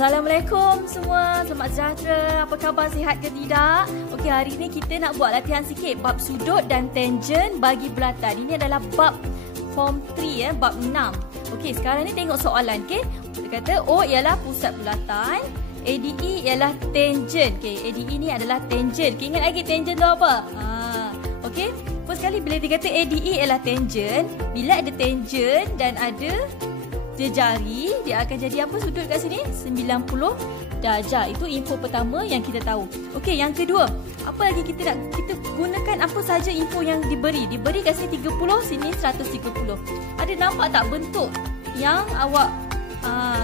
Assalamualaikum semua, selamat sejahtera. Apa khabar, sihat ke tidak? Okey, hari ni kita nak buat latihan sikit bab sudut dan tangent bagi bulatan. Ini adalah bab form 3 bab 6. Okey, sekarang ni tengok soalan. Okey, kita kata O ialah pusat bulatan, ADE ialah tangent. Okey, ADE ni adalah tangent. Okay, ingat lagi tangent tu apa? Okey, first kali bila dikata ADE ialah tangent, bila ada tangent dan ada jari, dia akan jadi apa sudut kat sini? 90 darjah. Itu info pertama yang kita tahu. Okey, yang kedua, apa lagi kita gunakan apa saja info yang diberi. Diberi kat sini 30, sini 130. Ada nampak tak bentuk yang awak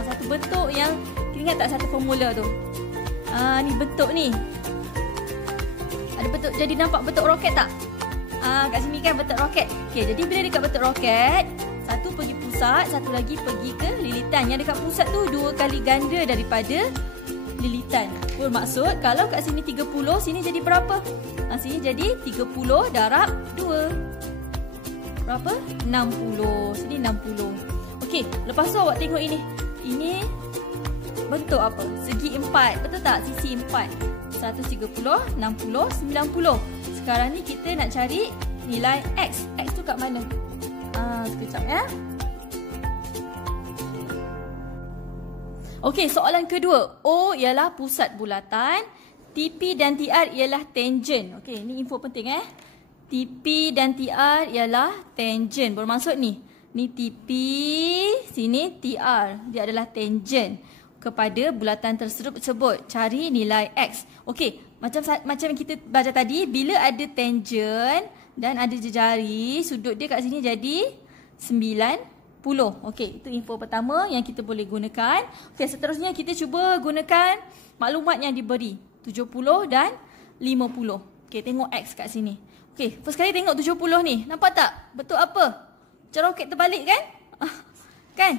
satu bentuk yang ingat tak satu formula tu? Ni bentuk ni. Ada bentuk, jadi nampak bentuk roket tak? Kat sini kan bentuk roket. Okey, jadi bila dekat bentuk roket, satu pergi pusat, satu lagi pergi ke lilitan. Yang dekat pusat tu 2 kali ganda daripada lilitan. Bermaksud kalau kat sini 30, sini jadi berapa? Sini jadi 30 darab 2. Berapa? 60. Sini 60. Okey, lepas tu awak tengok ini. Ini bentuk apa? Segi 4. Betul tak? Sisi 4. 130, 60, 90. Sekarang ni kita nak cari nilai X. X tu kat mana? Sekejap ya. Okey, soalan kedua. O ialah pusat bulatan, TP dan TR ialah tangent. Okey, ni info penting TP dan TR ialah tangent. Bermaksud ni. Ni TP, sini TR. Dia adalah tangent kepada bulatan tersebut. Cari nilai X. Okey, macam kita baca tadi, bila ada tangent dan ada jari, sudut dia kat sini jadi 90. Okey, itu info pertama yang kita boleh gunakan. Okey, seterusnya kita cuba gunakan maklumat yang diberi. 70 dan 50. Okey, tengok X kat sini. Okey, first kali tengok 70 ni. Nampak tak? Bentuk apa? Macam roket terbalik kan? Kan?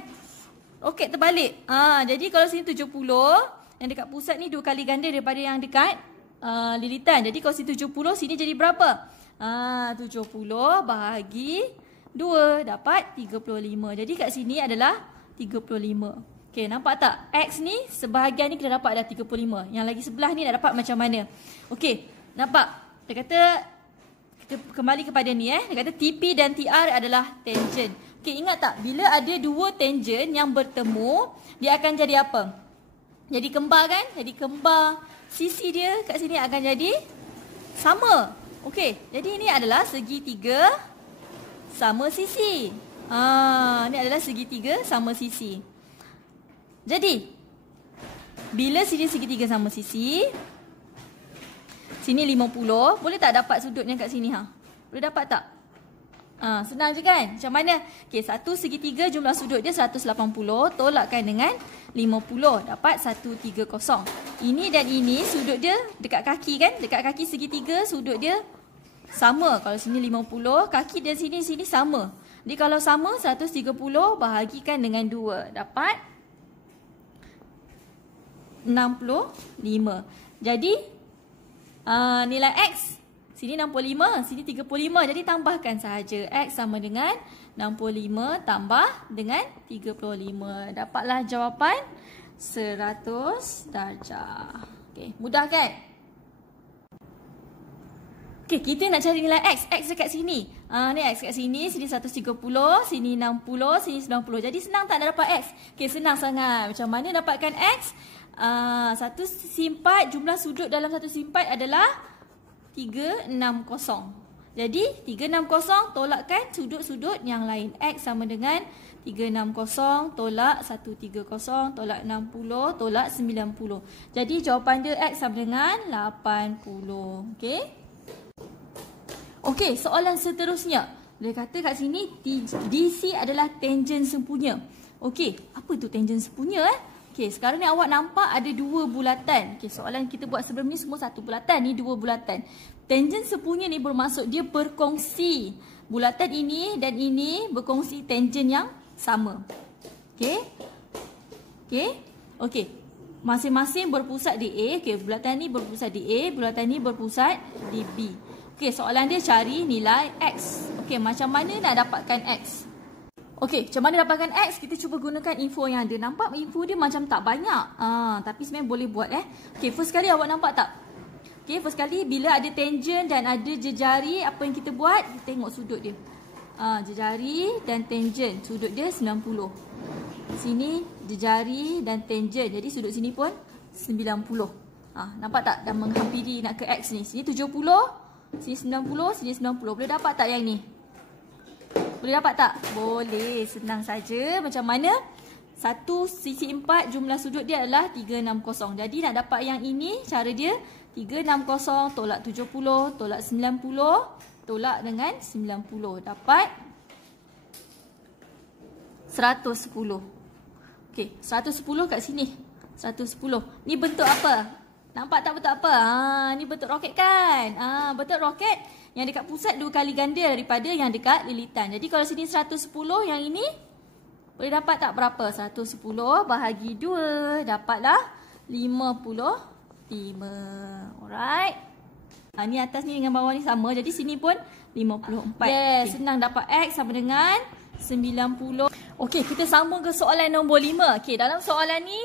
Roket terbalik. Jadi kalau sini 70, yang dekat pusat ni 2 kali ganda daripada yang dekat lilitan. Jadi kalau sini 70, sini jadi berapa? 70 bahagi 2 dapat 35. Jadi kat sini adalah 35. Okey, nampak tak? X ni sebahagian ni kita dapat dah 35. Yang lagi sebelah ni nak dapat macam mana? Okey, nampak? Dia kata kita kembali kepada ni Dia kata TP dan TR adalah tangent. Okey, ingat tak? Bila ada 2 tangent yang bertemu, dia akan jadi apa? Jadi kembar kan? Jadi kembar sisi dia kat sini akan jadi sama. Okey, jadi ini adalah segitiga sama sisi. Ini adalah segitiga sama sisi. Jadi, bila sini segitiga sama sisi, sini 50, boleh tak dapat sudutnya kat sini? Boleh dapat tak? Senang je kan? Macam mana? Okey, satu segitiga jumlah sudut dia 180, tolakkan dengan 50, dapat 130. Ini dan ini sudut dia dekat kaki kan? Dekat kaki segitiga sudut dia sama. Kalau sini 50, kaki dan sini sama. Jadi kalau sama, 130 bahagikan dengan 2. Dapat 65. Jadi nilai X, sini 65, sini 35. Jadi tambahkan sahaja. X sama dengan 65 tambah dengan 35. Dapatlah jawapan 100 darjah. Okey, mudah kan? Okey, kita nak cari nilai X. X dekat sini. Ni X kat sini. Sini 130. Sini 60. Sini 90. Jadi senang tak nak dapat X? Okey, senang sangat. Macam mana dapatkan X? Satu sisi 4. Jumlah sudut dalam satu sisi 4 adalah 360. Jadi 360 tolakkan sudut-sudut yang lain. X sama dengan 360 tolak 130 tolak 60 tolak 90. Jadi jawapan dia X sama dengan 80. Okey. Okey, soalan seterusnya. Dia kata kat sini DC adalah tangent sempurna. Okey, apa tu tangent sempurna Okey, sekarang ni awak nampak ada 2 bulatan. Okey, soalan kita buat sebelum ni semua satu bulatan, ni 2 bulatan. Tangent sempurna ni bermaksud dia berkongsi. Bulatan ini dan ini berkongsi tangent yang sama. Okey. Okey. Okey. Masing-masing berpusat di A. Okey, bulatan ni berpusat di A, bulatan ni berpusat di B. Okey, soalan dia cari nilai X. Okey, macam mana nak dapatkan X? Okey, macam mana dapatkan X? Kita cuba gunakan info yang ada. Nampak info dia macam tak banyak. Tapi sebenarnya boleh buat Okey, first kali awak nampak tak? Okey, first kali bila ada tangent dan ada jejari, apa yang kita buat? Kita tengok sudut dia. Jejari dan tangent. Sudut dia 90. Sini jejari dan tangent. Jadi sudut sini pun 90. Nampak tak? Dah menghampiri nak ke X ni. Sini 70, sini 90, sini 90. Boleh dapat tak yang ni? Boleh dapat tak? Boleh. Senang saja. Macam mana? 1 sisi 4 jumlah sudut dia adalah 360. Jadi nak dapat yang ini, cara dia 360 tolak 70 tolak 90 tolak dengan 90. Dapat 110. Okey, 110 kat sini. 110. Ni bentuk apa? Nampak tak bentuk apa? Ni bentuk roket kan? Bentuk roket yang dekat pusat 2 kali ganda daripada yang dekat lilitan. Jadi kalau sini 110, yang ini boleh dapat tak berapa? 110 bahagi 2. Dapatlah 55. Alright. Ni atas ni dengan bawah ni sama. Jadi sini pun 54. Yes, senang dapat X sama dengan 90. Okey, kita sambung ke soalan nombor 5. Okey, dalam soalan ni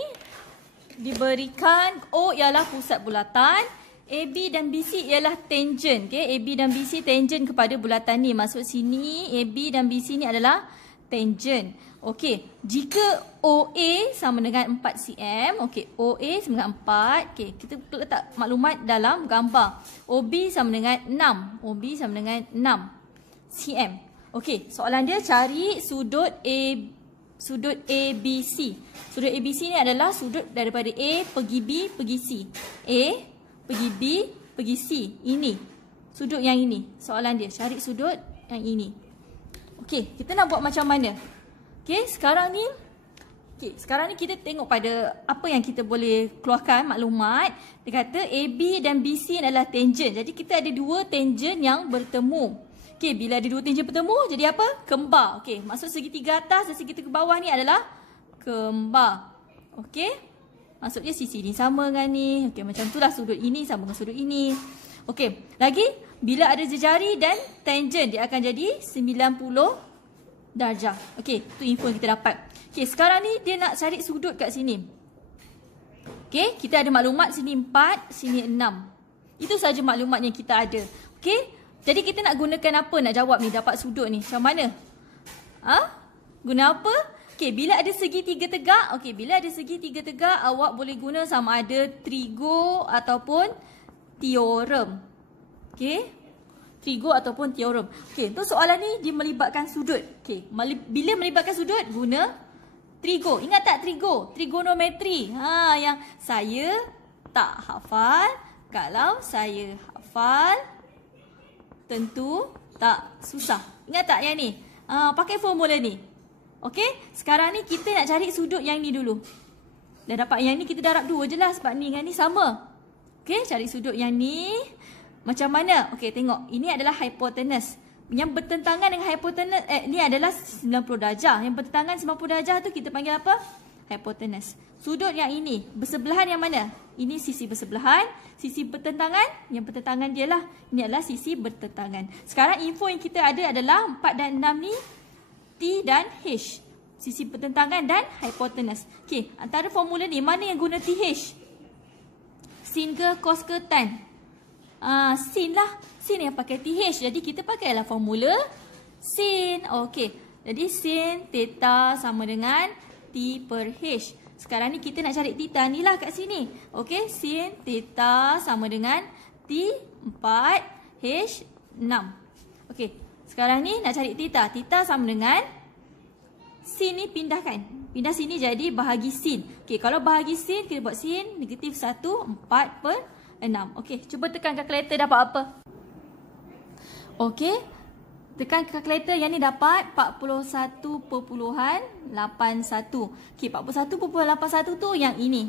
diberikan O ialah pusat bulatan, AB dan BC ialah tangent. Okay? AB dan BC tangent kepada bulatan ni. Masuk sini, AB dan BC ni adalah tangent. Okey, jika OA sama dengan 4 cm. Okey, OA sama dengan 4. Okey, kita letak maklumat dalam gambar. OB sama dengan 6. OB sama dengan 6 cm. Okey, soalan dia cari sudut ABC. Sudut ABC ni adalah sudut daripada A pergi B pergi C. A pergi B, pergi C. Ini. Sudut yang ini. Soalan dia. Cari sudut yang ini. Okey, kita nak buat macam mana? Okey, sekarang ni kita tengok pada apa yang kita boleh keluarkan maklumat. Dia kata AB dan BC adalah tangent. Jadi kita ada 2 tangent yang bertemu. Okey, bila ada 2 tangent bertemu, jadi apa? Kembar. Okey, maksud segitiga atas dan segitiga bawah ni adalah kembar. Okey? Maksudnya sisi ni sama dengan ni. Okey, macam itulah sudut ini sama dengan sudut ini. Okey, lagi bila ada jejari dan tangent dia akan jadi 90 darjah. Okey, itu info yang kita dapat. Okey, sekarang ni dia nak cari sudut kat sini. Okey, kita ada maklumat sini 4, sini 6. Itu saja maklumat yang kita ada. Okey, jadi kita nak gunakan apa nak jawab ni, dapat sudut ni? Macam mana? Guna apa? Okey, bila ada segitiga tegak, awak boleh guna sama ada trigo ataupun teorem. Okey. Trigo ataupun teorem. Okey, untuk soalan ni dia melibatkan sudut. Okey, bila melibatkan sudut guna trigo. Ingat tak trigo? Trigonometri. Yang saya tak hafal. Kalau saya hafal tentu tak susah. Ingat tak yang ni? Pakai formula ni. Okey, sekarang ni kita nak cari sudut yang ni dulu. Dah dapat yang ni, kita darab 2 je lah sebab ni dengan ni sama. Okey, cari sudut yang ni. Macam mana? Okey, tengok. Ini adalah hypotenuse. Yang bertentangan dengan hypotenuse, ni adalah 90 darjah. Yang bertentangan 90 darjah tu kita panggil apa? Hypotenuse. Sudut yang ini, bersebelahan yang mana? Ini sisi bersebelahan. Sisi bertentangan, yang bertentangan dia lah. Ini adalah sisi bertentangan. Sekarang info yang kita ada adalah 4 dan 6 ni T dan H. Sisi pertentangan dan hipotenus. Okey, antara formula ni mana yang guna TH? Sin ke cos ke tan? Sin lah. Sin yang pakai TH. Jadi kita pakailah formula sin. Okey. Jadi sin theta sama dengan T per H. Sekarang ni kita nak cari theta ni lah kat sini. Okey, sin theta sama dengan T 4 H 6. Okey. Sekarang ni nak cari theta. Theta sama dengan sin ni pindahkan. Pindah sini jadi bahagi sin. Okey, kalau bahagi sin kita buat sin negatif 1 4 per 6. Okey, cuba tekan kalkulator dapat apa? Okey. Tekan kalkulator yang ni dapat 41.81. Okey, 41.81 tu yang ini.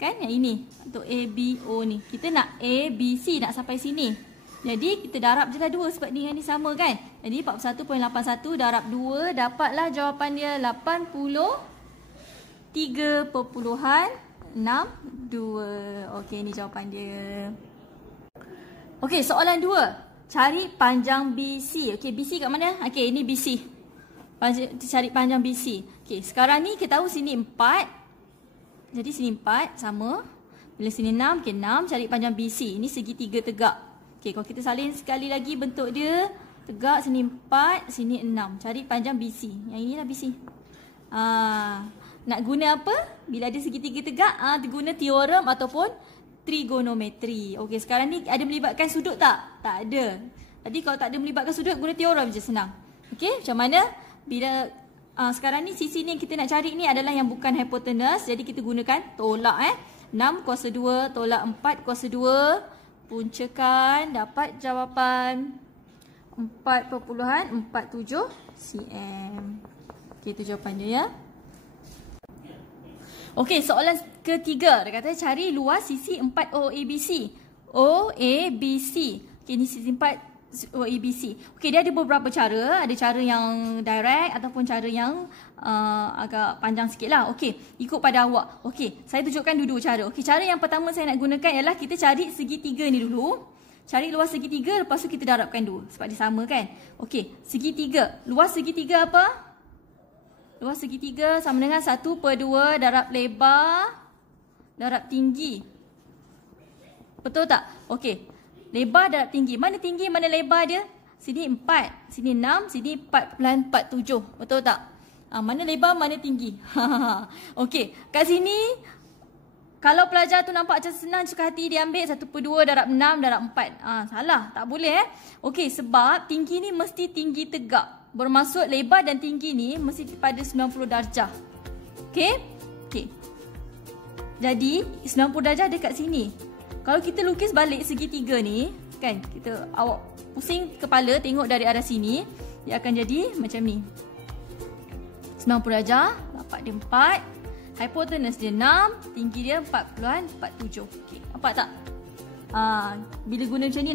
Kan? Yang ini. Untuk A, B, O ni. Kita nak A, B, C nak sampai sini. Jadi kita darab je lah 2 sebab ni dengan ni sama kan. Jadi 41.81 darab 2 dapatlah jawapan dia 83.62. Okey, ni jawapan dia. Okey, soalan 2. Cari panjang BC. Okey, BC kat mana? Okey, ini BC. Cari panjang BC. Okey, sekarang ni kita tahu sini 4. Jadi sini 4 sama. Bila sini 6, okey 6 cari panjang BC. Ini segitiga tegak. Okey, kalau kita salin sekali lagi bentuk dia tegak, sini 4, sini 6. Cari panjang BC. Yang inilah BC. Nak guna apa? Bila ada segitiga tegak, guna teorem ataupun trigonometri. Okey, sekarang ni ada melibatkan sudut tak? Tak ada. Tadi kalau tak ada melibatkan sudut, guna teorem je, senang. Okey, macam mana? Bila sekarang ni sisi ni yang kita nak cari ni adalah yang bukan hipotenus. Jadi kita gunakan tolak 6 kuasa 2 tolak 4 kuasa 2. Puncakan, dapat jawapan 4.47 cm. Okey, itu jawapannya ya. Okey, soalan ketiga. Dia kata cari luas sisi 4 OABC. OABC. Okey, ni sisi 4 OABC. Okey, dia ada beberapa cara. Ada cara yang direct ataupun cara yang agak panjang sikit lah. Okey, ikut pada awak. Okey, saya tunjukkan dua-dua cara. Okey, cara yang pertama saya nak gunakan ialah kita cari segitiga ni dulu. Cari luas segitiga, lepas tu kita darabkan 2. Sebab dia sama kan. Okey, segitiga. Luas segitiga apa? Luas segitiga sama dengan 1/2 darab lebar darab tinggi. Betul tak? Okey. Lebar darab tinggi. Mana tinggi, mana lebar dia? Sini 4, sini 6, sini 4.47. Betul tak? Mana lebar, mana tinggi? Okey, kat sini kalau pelajar tu nampak macam senang, suka hati dia ambil 1/2 darab 6 darab 4. Salah, tak boleh Okey, sebab tinggi ni mesti tinggi tegak. Bermaksud lebar dan tinggi ni mesti pada 90 darjah. Okey? Okey. Jadi 90 darjah dekat sini. Kalau kita lukis balik segitiga ni, kan, awak pusing kepala tengok dari arah sini, dia akan jadi macam ni. 90 darjah, dapat dia 4. Hipotenus dia 6, tinggi dia 4.47. Okey, nampak tak? Bila guna macam ni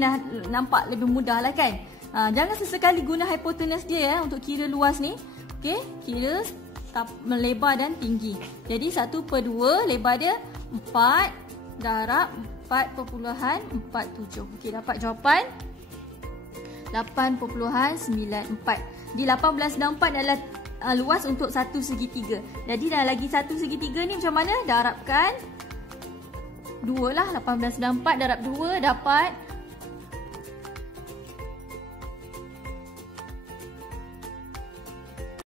nampak lebih mudah lah kan? Jangan sesekali guna hipotenus dia untuk kira luas ni. Okey, kira lebar dan tinggi. Jadi 1/2 lebar dia 4 darab 4.47. Okey, dapat jawapan 8.94. Di 1864 adalah luas untuk satu segitiga. Jadi dah lagi satu segitiga ni macam mana? Darabkan 2 lah. 1864 darab 2 dapat